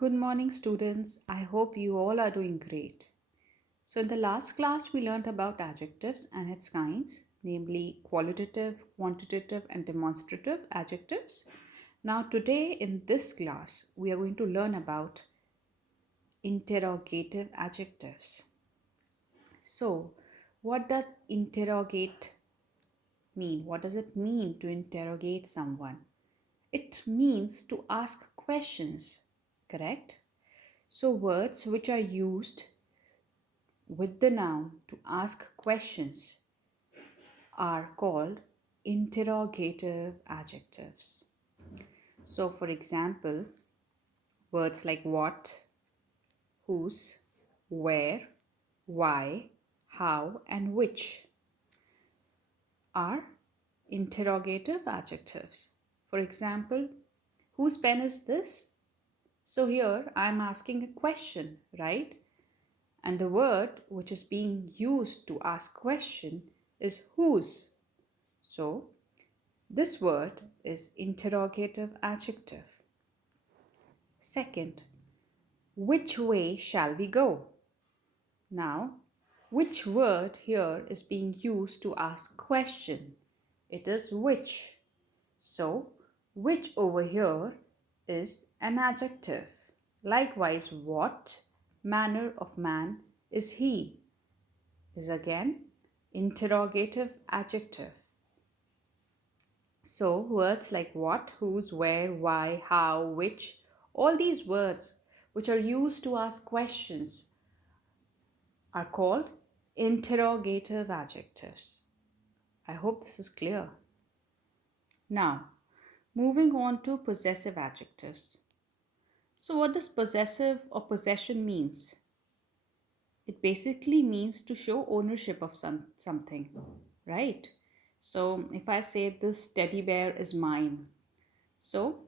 Good morning, students. I hope you all are doing great. So, in the last class, we learned about adjectives and its kinds, namely qualitative, quantitative, and demonstrative adjectives. Now, today in this class, we are going to learn about interrogative adjectives. So, what does interrogate mean? What does it mean to interrogate someone? It means to ask questions, correct? So, words which are used with the noun to ask questions are called interrogative adjectives. So, for example, words like what, whose, where, why, how, and which are interrogative adjectives. For example, whose pen is this? So, here I'm asking a question, right? And the word which is being used to ask question is whose. So, this word is interrogative adjective. Second, which way shall we go? Now, which word here is being used to ask question? It is which. So, which over here is an adjective. Likewise, what manner of man is he is again interrogative adjective. So, words like what, whose, where, why, how, which, all these words which are used to ask questions are called interrogative adjectives. I hope this is clear. Now, moving on to possessive adjectives. So, what does possessive or possession means? It basically means to show ownership of something, right? So, if I say this teddy bear is mine, so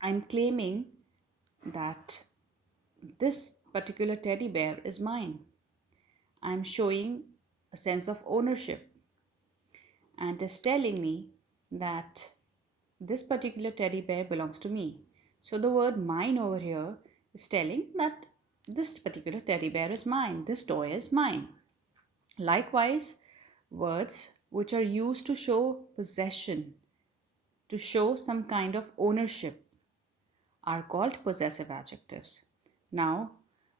I'm claiming that this particular teddy bear is mine. I'm showing a sense of ownership and is telling me that this particular teddy bear belongs to me. So the word mine over here is telling that this particular teddy bear is mine, this toy is mine. Likewise, words which are used to show possession, to show some kind of ownership, are called possessive adjectives. Now,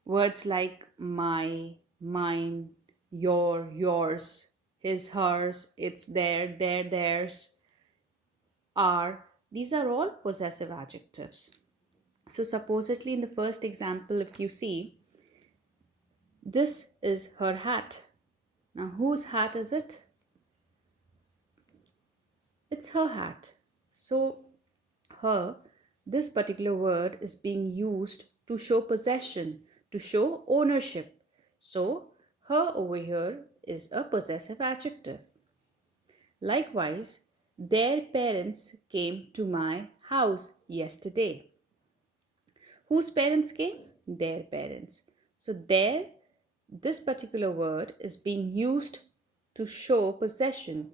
words like my, mine, your, yours, his, hers, it's their, theirs, are, these are all possessive adjectives. So, supposedly, in the first example, if you see, this is her hat. Now, whose hat is it? It's her hat. So, her, this particular word is being used to show possession, to show ownership. So, her over here is a possessive adjective. Likewise, their parents came to my house yesterday. Whose parents came? Their parents. So, this particular word is being used to show possession,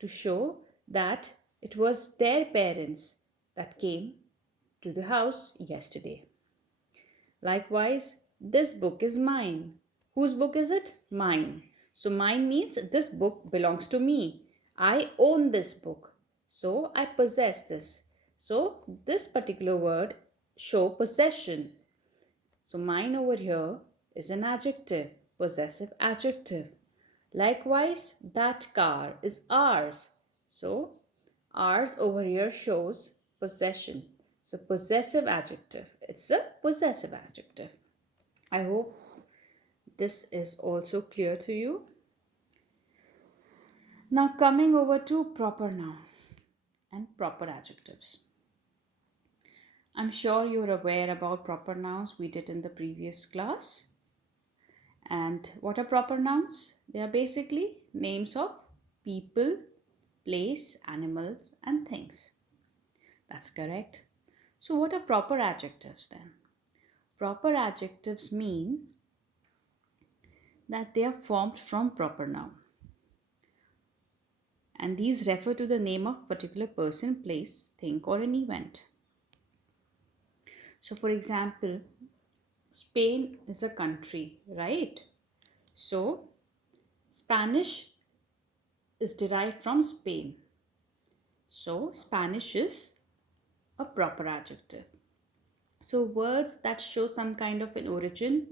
to show that it was their parents that came to the house yesterday. Likewise, this book is mine. Whose book is it? Mine. So, mine means this book belongs to me. I own this book. So, I possess this. So, this particular word show possession. So, mine over here is an adjective, possessive adjective. Likewise, that car is ours. So, ours over here shows possession. So, possessive adjective. It's a possessive adjective. I hope this is also clear to you. Now, coming over to proper noun and proper adjectives. I'm sure you're aware about proper nouns we did in the previous class. And what are proper nouns? They are basically names of people, place, animals, and things. That's correct. So, what are proper adjectives then? Proper adjectives mean that they are formed from proper noun. And these refer to the name of particular person, place, thing, or an event. So, for example, Spain is a country, right? So, Spanish is derived from Spain. So, Spanish is a proper adjective. So, words that show some kind of an origin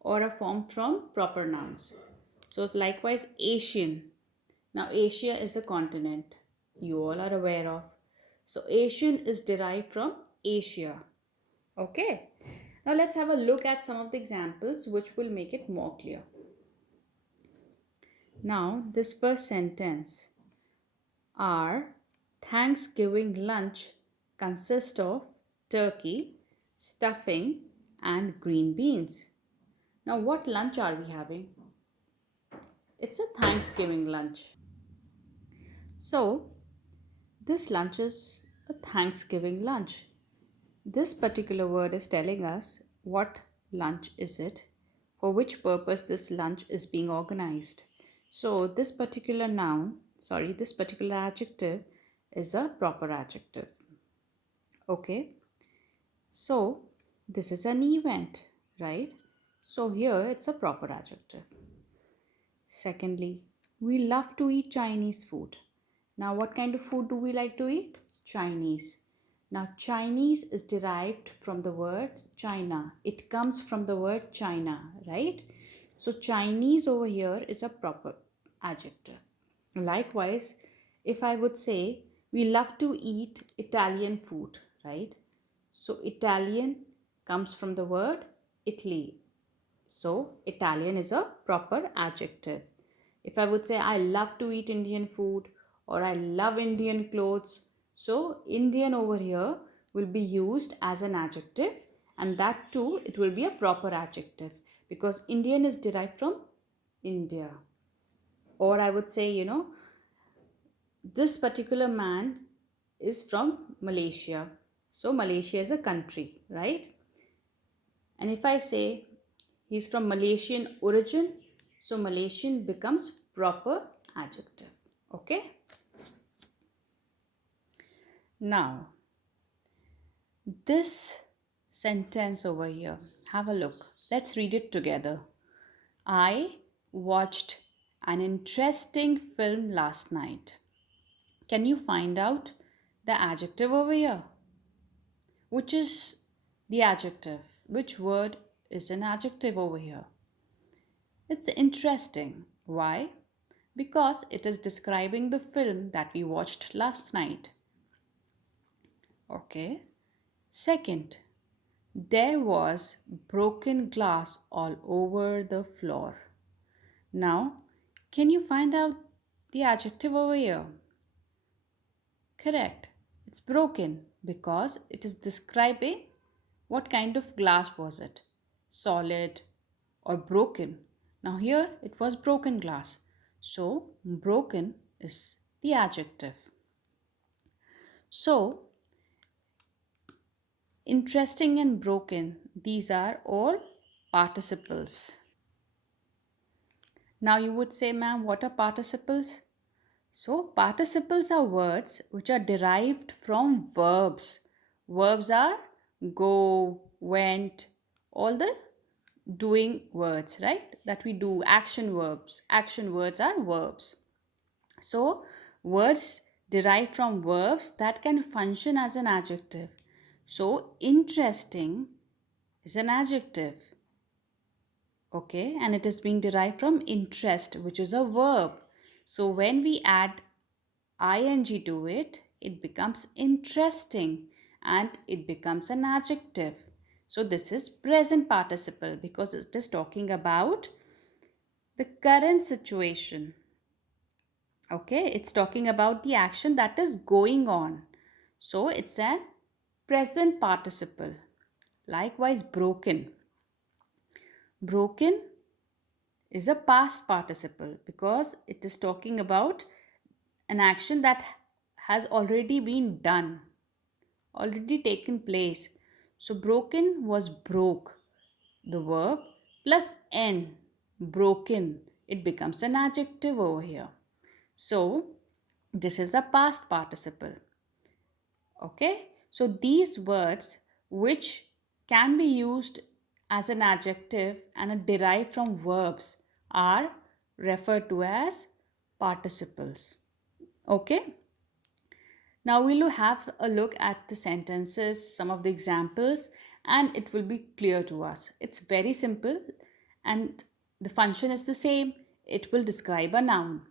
or a form from proper nouns. So, likewise, Asian. Now, Asia is a continent you all are aware of. So, Asian is derived from Asia. Okay. Now, let's have a look at some of the examples which will make it more clear. Now, this first sentence, our Thanksgiving lunch consists of turkey, stuffing, and green beans. Now, what lunch are we having? It's a Thanksgiving lunch. So, this lunch is a Thanksgiving lunch. This particular word is telling us what lunch is it, for which purpose this lunch is being organized. So, this particular adjective is a proper adjective. Okay, so this is an event, right? So, here it's a proper adjective. Secondly, we love to eat Chinese food. Now, what kind of food do we like to eat? Chinese. Now, Chinese is derived from the word China. It comes from the word China, right? So, Chinese over here is a proper adjective. Likewise, if I would say we love to eat Italian food, right? So, Italian comes from the word Italy. So, Italian is a proper adjective. If I would say I love to eat Indian food or I love Indian clothes, so Indian over here will be used as an adjective, and that too it will be a proper adjective because Indian is derived from India. Or I would say, this particular man is from Malaysia. So, Malaysia is a country, right? And if I say he's from Malaysian origin, so Malaysian becomes proper adjective. Okay. Now, this sentence over here, have a look. Let's read it together. I watched an interesting film last night. Can you find out the adjective over here? Which is the adjective? Which word is an adjective over here? It's interesting. Why? Because it is describing the film that we watched last night. Okay. Second, there was broken glass all over the floor. Now, can you find out the adjective over here? Correct. It's broken because it is describing what kind of glass was it? Solid or broken? Now, here it was broken glass. So, broken is the adjective. So, interesting and broken, these are all participles. Now, you would say, ma'am, what are participles? So, participles are words which are derived from verbs. Verbs are go, went, all the doing words, right? That we do, action verbs. Action words are verbs. So, words derived from verbs that can function as an adjective. So, interesting is an adjective. Okay, and it is being derived from interest, which is a verb. So, when we add ing to it, it becomes interesting and it becomes an adjective. So, this is present participle because it is talking about the current situation. Okay, it's talking about the action that is going on. So, it's a present participle. Likewise, broken. Broken is a past participle because it is talking about an action that has already been done, already taken place. So, broken was broke, the verb plus n, broken. It becomes an adjective over here. So, this is a past participle. Okay, so these words which can be used as an adjective and are derived from verbs are referred to as participles. Okay? Now we'll have a look at the sentences, some of the examples, and it will be clear to us. It's very simple and the function is the same. It will describe a noun.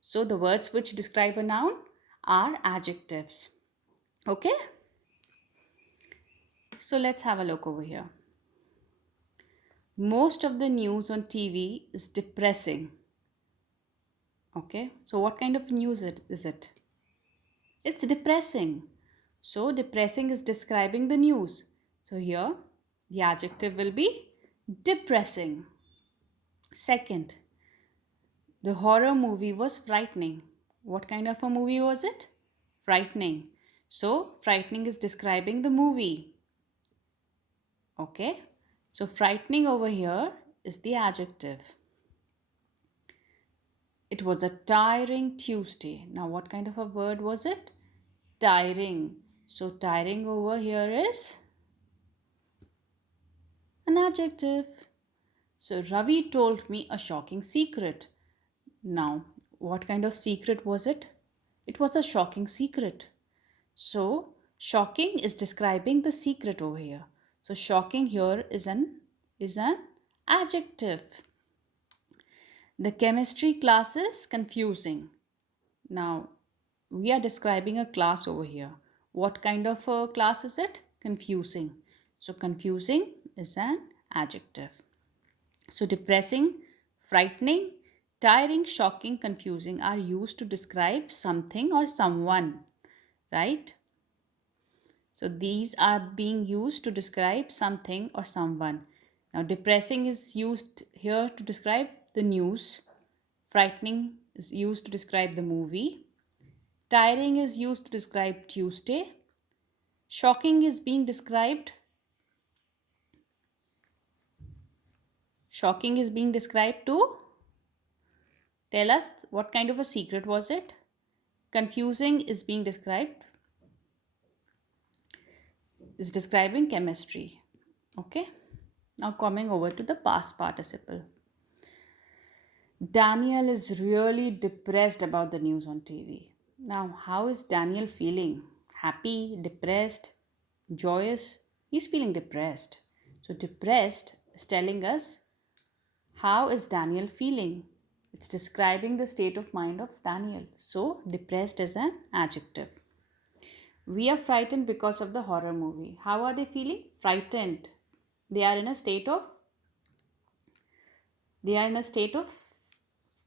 So the words which describe a noun are adjectives. Okay? So let's have a look over here. Most of the news on TV is depressing. Okay? So what kind of news is it? It's depressing. So depressing is describing the news. So here the adjective will be depressing. Second, the horror movie was frightening. What kind of a movie was it? Frightening. So frightening is describing the movie. Okay. So frightening over here is the adjective. It was a tiring Tuesday. Now what kind of a word was it? Tiring. So tiring over here is an adjective. So Ravi told me a shocking secret. Now, what kind of secret was it? It was a shocking secret. So, shocking is describing the secret over here. So, shocking here is an adjective. The chemistry class is confusing. Now, we are describing a class over here. What kind of a class is it? Confusing. So, confusing is an adjective. So, depressing, frightening, tiring, shocking, confusing are used to describe something or someone, right? So, these are being used to describe something or someone. Now, depressing is used here to describe the news, frightening is used to describe the movie, tiring is used to describe Tuesday, shocking is being described. Shocking is being described to tell us what kind of a secret was it. Confusing is being described is describing chemistry. Okay. Now coming over to the past participle. Daniel is really depressed about the news on TV. Now, how is Daniel feeling? Happy, depressed, joyous? He's feeling depressed. So depressed is telling us how is Daniel feeling? It's describing the state of mind of Daniel. So depressed is an adjective. We are frightened because of the horror movie. How are they feeling? Frightened. They are in a state of they are in a state of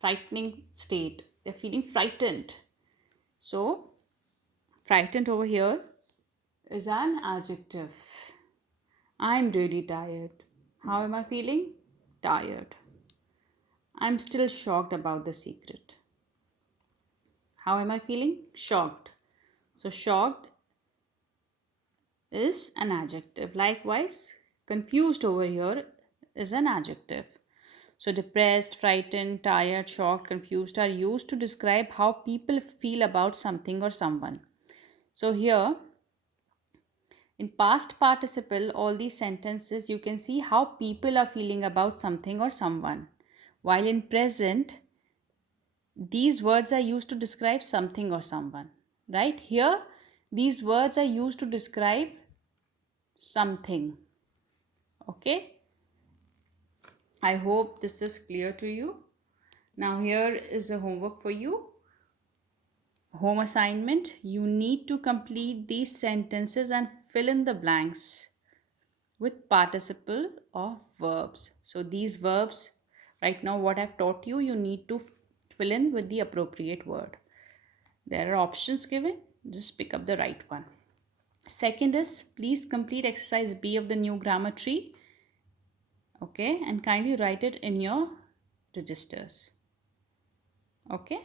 frightening state. They're feeling frightened. So frightened over here is an adjective. I'm really tired. How am I feeling? Tired. I'm still shocked about the secret. How am I feeling? Shocked. So shocked is an adjective. Likewise, confused over here is an adjective. So, depressed, frightened, tired, shocked, confused are used to describe how people feel about something or someone. So, here in past participle, all these sentences, you can see how people are feeling about something or someone. While in present, these words are used to describe something or someone. Right? Here, these words are used to describe something. Okay? I hope this is clear to you. Now, here is a homework for you. Home assignment. You need to complete these sentences and fill in the blanks with participle of verbs. So, these verbs, right now, what I've taught you, you need to fill in with the appropriate word. There are options given, just pick up the right one. Second is, please complete exercise B of the new grammar tree. Okay, and kindly write it in your registers. Okay.